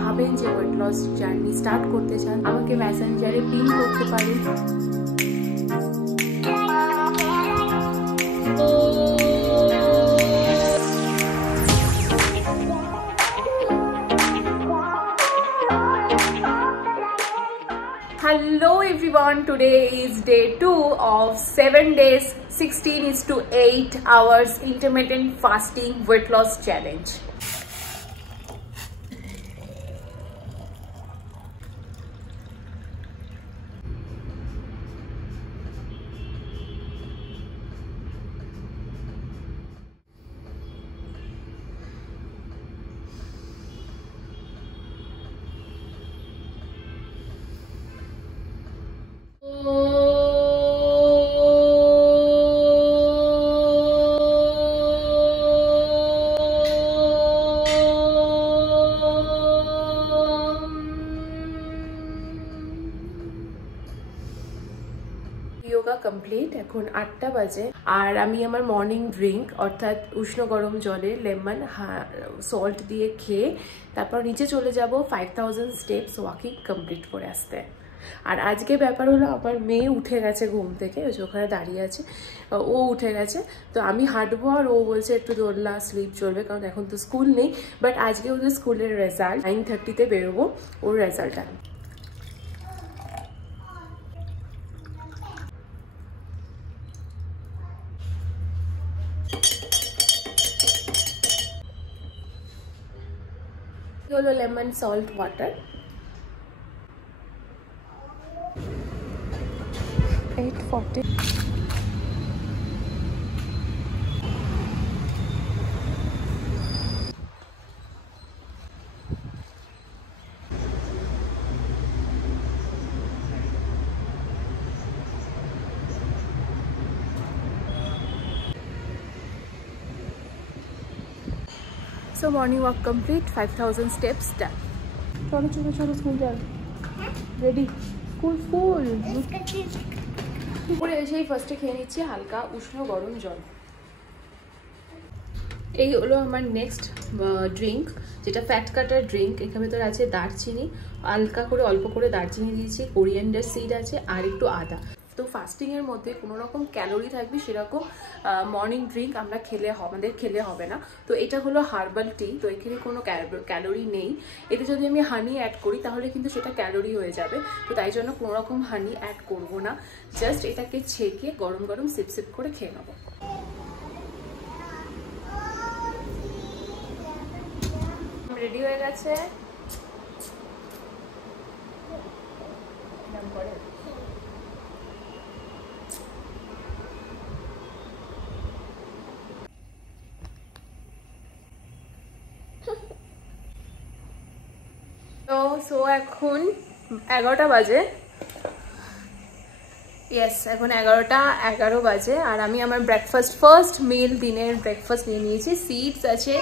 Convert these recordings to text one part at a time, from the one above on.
ভাবেন যে weight loss journey start করতে চান, আমাকে মেসেঞ্জারে পিং করতে পারেন। Hello everyone, today is day 2 of 7 days 16:8 hours intermittent fasting weight loss challenge. Yoga कमप्लीट এখন 8টা বাজে আর আমি আমার মর্নিং ড্রিঙ্ক অর্থাৎ উষ্ণ গরম জলে লেমন সল্ট দিয়ে খেয়ে তারপর নিচে চলে যাব 5000 স্টেপস ওয়াকিং কমপ্লিট করে আসতে। আর আজকে ব্যাপার হলো আমার মেয়ে উঠে গেছে ঘুম থেকে, ওই যে ওখানে দাঁড়িয়ে আছে, ও উঠে গেছে, তো আমি হাঁটবো আর ও বলছে একটু দোলনা স্লিপ চলবে কারণ এখন তো স্কুল নেই। বাট আজকে ওদের স্কুলের রেজাল্ট 9:30-তে বেরোবো ওর রেজাল্ট। হলো lemon salt water. 8:40 So morning walk complete, 5000 steps done. चलो चलो चलो स्कूल जा, रेडी स्कूल ফুল পরে এসেই ফার্স্টে খেয়ে নিচ্ছি হালকা উষ্ণ গরম জল। এই হলো আমার নেক্সট ড্রিঙ্ক, যেটা ফ্যাট কাটার ড্রিঙ্ক। এখানে ভেতরে আছে দারচিনি, হালকা করে অল্প করে দারচিনি দিয়েছি, কোরিয়ান্ডার সিড আছে আর একটু আদা। তো ফাস্টিংয়ের মধ্যে কোনো রকম ক্যালোরি থাকবে সেরকম মর্নিং ড্রিঙ্ক আমরা আমাদের খেলে হবে না। তো এটা হলো হার্বাল টি, তো এখানে কোনো ক্যালোরি নেই। এতে যদি আমি হানি অ্যাড করি তাহলে কিন্তু সেটা ক্যালোরি হয়ে যাবে, তো তাই জন্য কোনো রকম হানি অ্যাড করব না। জাস্ট এটাকে ছেঁকে গরম গরম সিপ সিপ করে খেয়ে নেবো। রেডি হয়ে গেছে। তো এখন 11টা বাজে, ইয়েস এখন 11টা বাজে। আর আমি আমার ব্রেকফাস্ট ফার্স্ট মিল দিনের ব্রেকফাস্ট নিয়ে নিয়েছি। সিডস আছে,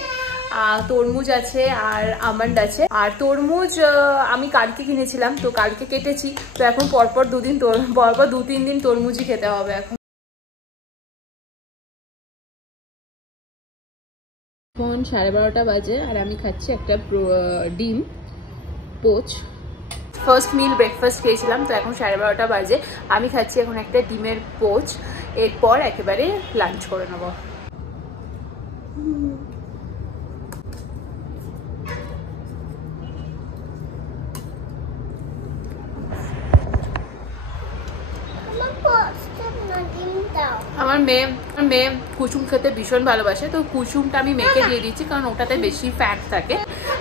তরমুজ আছে আর আমন্ড আছে। আর তরমুজ আমি কালকে কিনেছিলাম, তো কালকে কেটেছি, তো এখন পরপর 2-3 দিন তরমুজই খেতে হবে। এখন 12:30 বাজে আর আমি খাচ্ছি একটা ডিম পোচ। ফার্স্ট মিল ব্রেকফাস্ট খেয়েছিলাম, তো এখন 12:30 বাজে, আমি খাচ্ছি এখন একটা ডিমের পোচ। এরপর একেবারে লাঞ্চ করে নেব। আমার মেয়ে কুসুম খেতে ভীষণ ভালোবাসে, তো কুসুমটা আমি মেয়েকে দিয়ে দিচ্ছি কারণ ওটাতে বেশি ফ্যাট থাকে,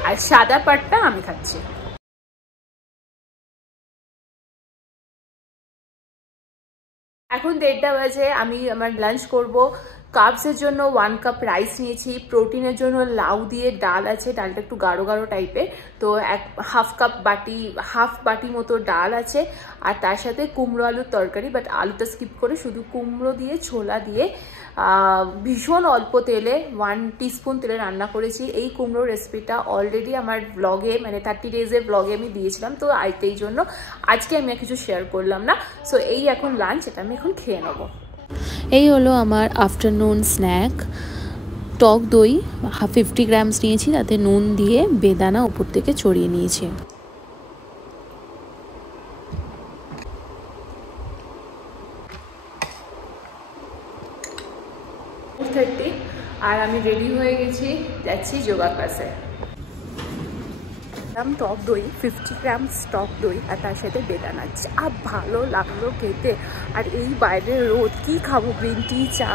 আর সাদা পাটটা আমি খাচ্ছি। এখন 1:30 বাজে, আমি আমার লাঞ্চ করব। কার্বসের জন্য 1 কাপ রাইস নিয়েছি, প্রোটিনের জন্য লাউ দিয়ে ডাল আছে, ডালটা একটু গাঢ় গাঢ় টাইপের, তো হাফ বাটি মতো ডাল আছে। আর তার সাথে কুমড়ো আলুর তরকারি, বাট আলুটা স্কিপ করে শুধু কুমড়ো দিয়ে ছোলা দিয়ে ভীষণ অল্প তেলে 1 টিস্পুন তেলে রান্না করেছি। এই কুমড়োর রেসিপিটা অলরেডি আমার ব্লগে মানে 30 ডেজের ব্লগে আমি দিয়েছিলাম, তো এই জন্য আজকে আমি কিছু শেয়ার করলাম না। সো এই এখন লাঞ্চ, এটা আমি এখন খেয়ে নেবো। এই হলো আমার আফটারনুন স্ন্যাক। টক দই 50 গ্রামস নিয়েছি, তাতে নুন দিয়ে বেদানা উপর থেকে ছড়িয়ে নিয়েছি। আর আমি রেডি হয়ে গেছি, যাচ্ছি যোগা ক্লাসে। টক দই 50 গ্রামস টক দই আর তার সাথে বেদানা, যা ভালো লাগলো খেতে। আর এই বাইরের রোদ, কি খাবো, গ্রিন টি, চা,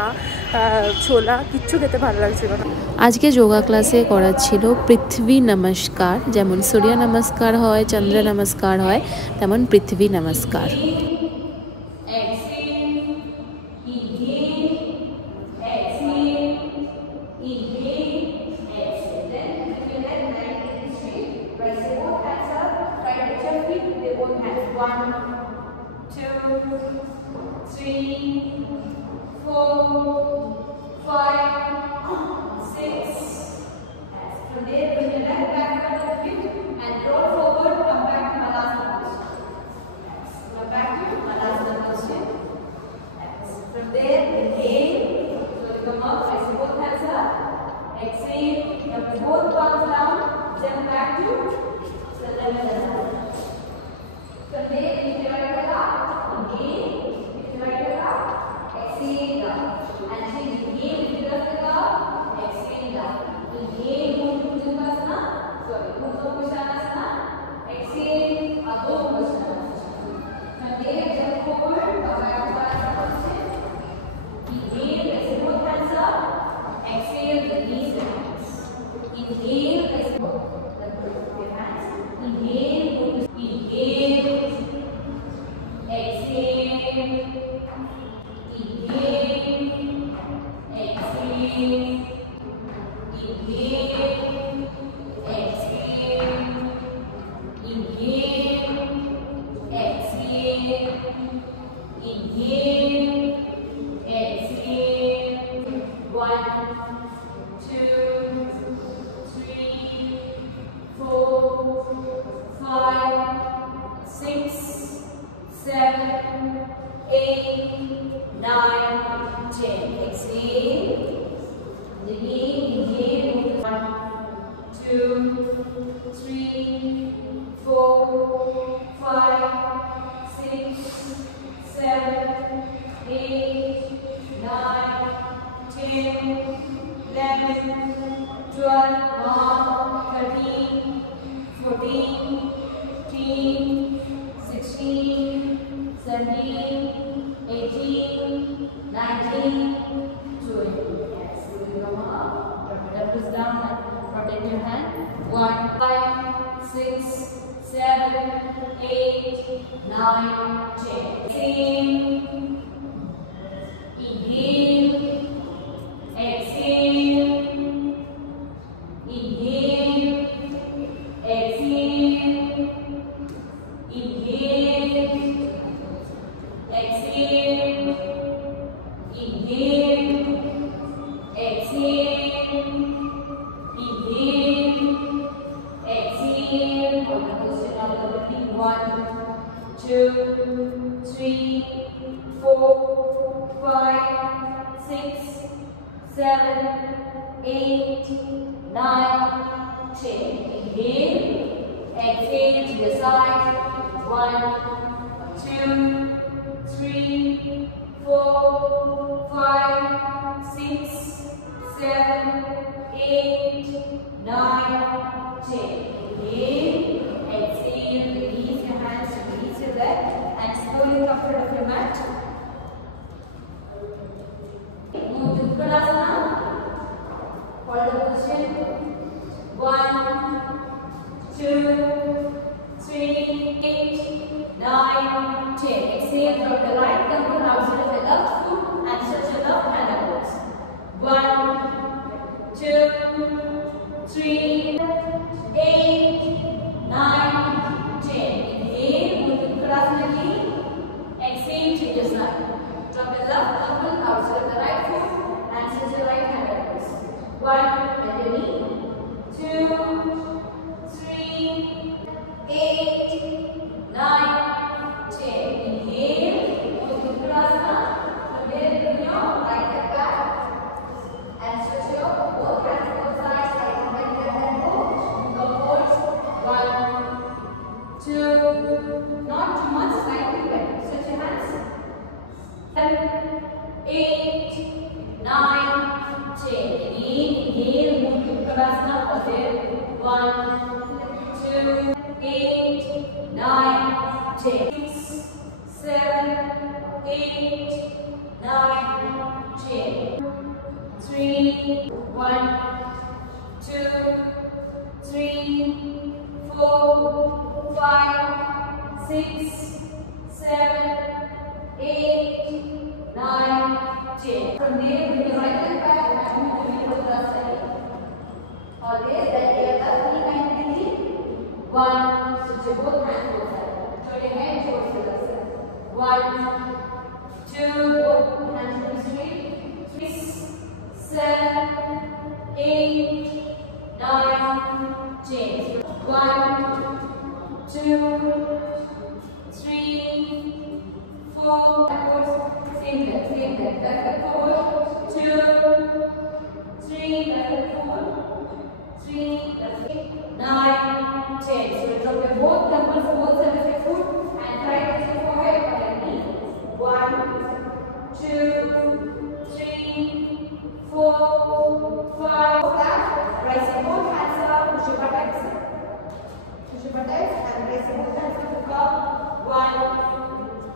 ছোলা, কিচ্ছু খেতে ভালো লাগছিল না। আজকে যোগা ক্লাসে করাচ্ছিল পৃথ্বী নমস্কার। যেমন সূর্য নমস্কার হয়, চন্দ্র নমস্কার হয়, তেমন পৃথ্বী নমস্কার। inhale, move to Uttanasana, positive. 1, 2, 8, 9, 10, 6, 7, 8, 9, 10, 3, 1, 2, 3, 4, 5, 6, 7, 8, 9, 10. From there, bring your right leg back and move to Virabhadrasana. Always that your left knee bend in. 1, switch your both hands both sides. Turn your head towards the left side. 1, 2, both hands to the straight. 6, 7, 8, 9, 10. 1, 2, 3, 4, backwards, same leg, back and forward, 2, 3, back and forward, 3, 9, 10. So drop your both temples, both sides of your foot, and try to touch your forehead on your knee. 1, 2, 3, 4, 5. Flat. Raise both hands up, push your buttocks. Push your buttocks and raise both hands up to go. 1,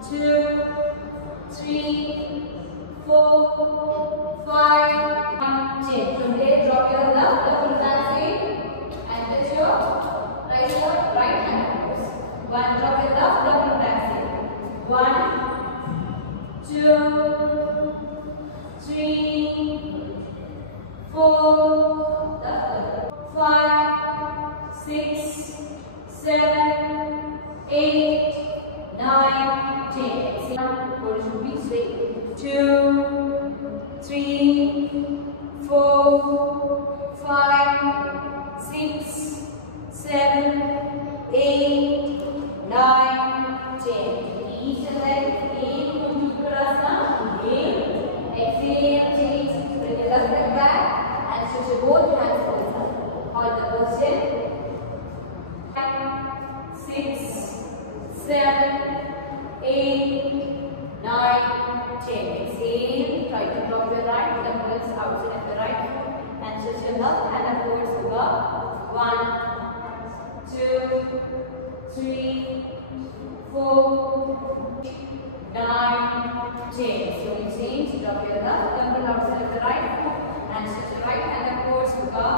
2, 3, 4, 5, 10. From there, drop your left double translate and touch your right hand. 1, drop your left double translate. 1, 2, 3, 4, 5, 6, 7, 8, 9, 10. Or should be straight. 2, 3, 4, 5, 6, 7, 8, 9, 10. Each leg in Uttanasana. Inhale, exhale, change. Bring your left leg back and switch your both hands to the side. Hold the position. 6, 7, 8, 9, 10. Exhale. Try to drop your right dumbbells outside of the right foot and switch your left hand upwards to go. 1, 2, 3, 4, 9, 10. So we change. Drop your left dumbbell outside of the right foot and switch your right hand upwards to go.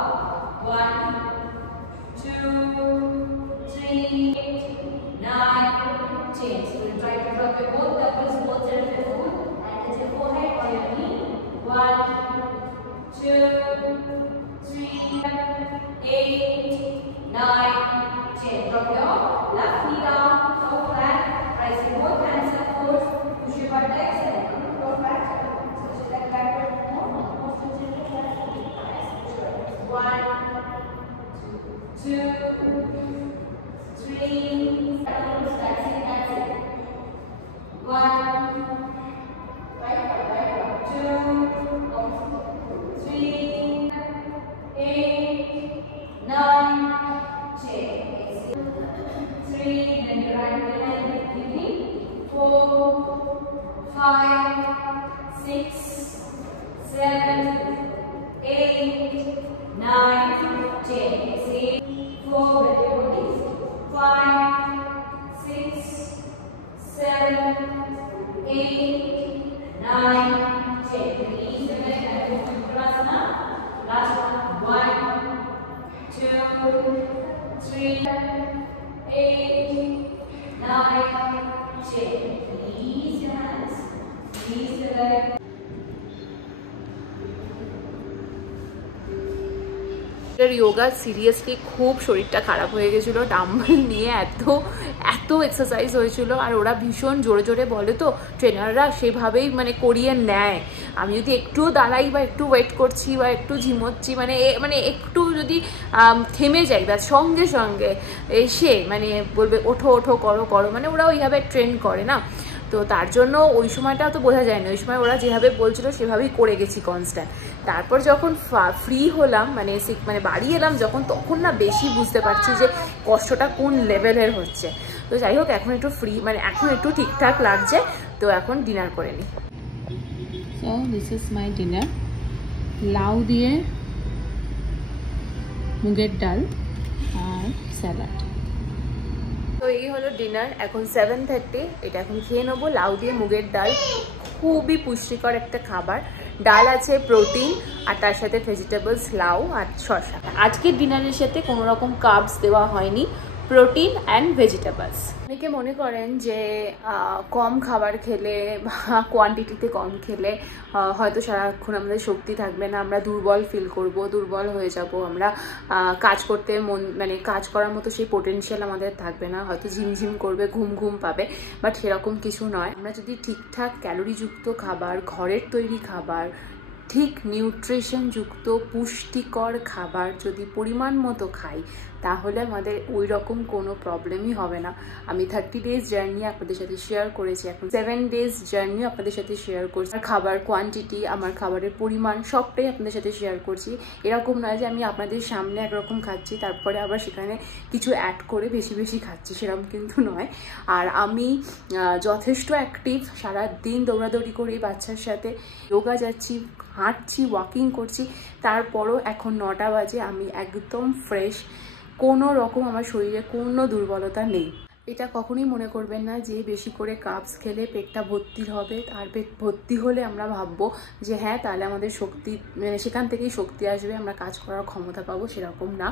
1, 2, 3, 9, 10. So we'll try to drop your both dumbbells both sides of your foot and touch your forehead on your knee. 1, 2, 3, 8, 9, 10. Drop your left knee down, toe flat. Raise your both hands upwards. Push your buttocks and go back. Switch your leg backward. 1, 2, 3, that's it. 1, right, 2, 3, 8, 9, 10. 3, then your right hand, 4, 5, 6, 7, 8, 9, 10. 4, 5, 6, 7, 8, 9, 10. Release the leg and move to Uttanasana. Last one. 1, 2, 3, 8, 9, 10. Release your hands. Release the leg. Yoga সিরিয়াসলি খুব শরীরটা খারাপ হয়ে গেছিলো ডাম্বেল নিয়ে এত এক্সারসাইজ হয়েছিল আর ওরা ভীষণ জোরে জোরে বলে তো ট্রেনাররা সেভাবেই মানে করিয়ে নেয় আমি যদি একটুও দাঁড়াই বা একটু ওয়েট করছি বা একটু ঝিমোচ্ছি মানে একটু যদি থেমে যাই বা সঙ্গে সঙ্গে এসে মানে বলবে ওঠো ওঠো করো করো মানে ওরা ওইভাবে ট্রেন করে না তো তার জন্য ওই সময়টা তো বোঝা যায় না ওই সময় ওরা যেভাবে বলছিল সেভাবেই করে গেছি কনস্ট্যান্ট তারপর যখন ফ্রি হলাম মানে বাড়ি এলাম যখন তখন না বেশি বুঝতে পারছি যে কষ্টটা কোন লেভেলের হচ্ছে তো যাই হোক এখন একটু ফ্রি মানে এখন একটু ঠিকঠাক লাগছে তো এখন ডিনার করে নিই so this is my dinner লাউ দিয়ে মুগের ডাল আর স্যালাড। তো এই হলো ডিনার। এখন 7:30। এটা এখন খেয়ে নেবো। লাউ দিয়ে মুগের ডাল খুবই পুষ্টিকর একটা খাবার। ডাল আছে, প্রোটিন, আর তার সাথে ভেজিটেবলস, লাউ আর শসা। আজকের ডিনারের সাথে কোনো রকম কার্বস দেওয়া হয়নি, প্রোটিন অ্যান্ড ভেজিটেবলস। অনেকে মনে করেন যে কম খাবার খেলে বা কোয়ান্টিটিতে কম খেলে হয়তো সারাক্ষণ আমাদের শক্তি থাকবে না, আমরা দুর্বল ফিল করব, দুর্বল হয়ে যাব, আমরা কাজ করতে কাজ করার মতো সেই পোটেনশিয়াল আমাদের থাকবে না, হয়তো ঝিমঝিম করবে, ঘুম ঘুম পাবে। বাট সেরকম কিছু নয়। আমরা যদি ঠিকঠাক ক্যালোরিযুক্ত খাবার, ঘরের তৈরি খাবার, ঠিক নিউট্রিশনযুক্ত পুষ্টিকর খাবার যদি পরিমাণ মতো খাই, তাহলে আমাদের ওই রকম কোনো প্রবলেমই হবে না। আমি 30 ডেজ জার্নি আপনাদের সাথে শেয়ার করেছি, এখন 7 ডেজ জার্নিও আপনাদের সাথে শেয়ার করছি। খাবার কোয়ান্টিটি, আমার খাবারের পরিমাণ সবটাই আপনাদের সাথে শেয়ার করছি। এরকম নয় যে আমি আপনাদের সামনে একরকম খাচ্ছি তারপরে আবার সেখানে কিছু অ্যাড করে বেশি বেশি খাচ্ছি, সেরকম কিন্তু নয়। আর আমি যথেষ্ট অ্যাক্টিভ, সারাদিন দৌড়াদৌড়ি করি বাচ্চার সাথে, যোগা যাচ্ছি, হাঁটছি, ওয়াকিং করছি, তারপরও এখন 9টা বাজে, আমি একদম ফ্রেশ, কোনো রকম আমার শরীরে কোনো দুর্বলতা নেই। এটা কখনোই মনে করবেন না যে বেশি করে কার্বস খেলে পেটটা ভর্তি হবে, আর পেট ভর্তি হলে আমরা ভাববো যে হ্যাঁ তাহলে আমাদের শক্তি, সেখান থেকেই শক্তি আসবে, আমরা কাজ করার ক্ষমতা পাবো, সেরকম না।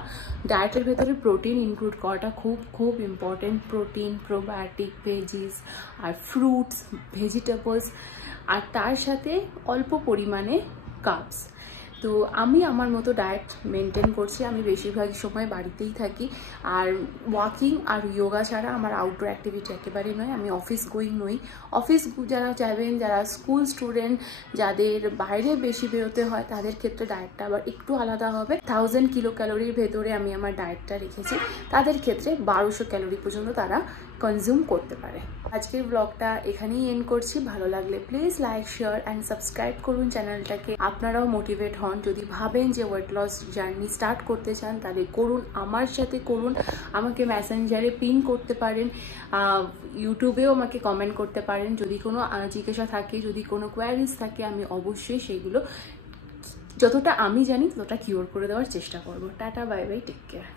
ডায়েটের ভেতরে প্রোটিন ইনক্লুড করাটা খুব খুব ইম্পর্টেন্ট। প্রোটিন, প্রোবায়োটিক, ভেজিস আর ফ্রুটস, ভেজিটেবলস, আর তার সাথে অল্প পরিমাণে কার্বস। তো আমি আমার মতো ডায়েট মেনটেন করছি। আমি বেশিরভাগ সময় বাড়িতেই থাকি, আর ওয়াকিং আর যোগা ছাড়া আমার আউটডোর অ্যাক্টিভিটি একেবারেই নয়। আমি অফিস গোয়িং নই। অফিস যারা যাবেন, যারা স্কুল স্টুডেন্ট, যাদের বাইরে বেশি বেরোতে হয়, তাদের ক্ষেত্রে ডায়েটটা আবার একটু আলাদা হবে। 1000 কিলো ক্যালোরির ভেতরে আমি আমার ডায়েটটা রেখেছি, তাদের ক্ষেত্রে 1200 ক্যালোরি পর্যন্ত তারা কনজিউম করতে পারে। আজকের ব্লগটা এখানেই এন্ড করছি। ভালো লাগলে please like, share and subscribe করুন চ্যানেলটাকে। আপনারাও মোটিভেট হন, যদি ভাবেন যে ওয়েট লস জার্নি স্টার্ট করতে চান তাহলে করুন, আমার সাথে করুন। আমাকে মেসেঞ্জারে পিন করতে পারেন, ইউটিউবেও আমাকে কমেন্ট করতে পারেন। যদি কোনো জিজ্ঞাসা থাকে, যদি কোনো কোয়ারিজ থাকে, আমি অবশ্যই সেগুলো যতটা আমি জানি ততটা কিওর করে দেওয়ার চেষ্টা করব। Tata, bye bye, take care.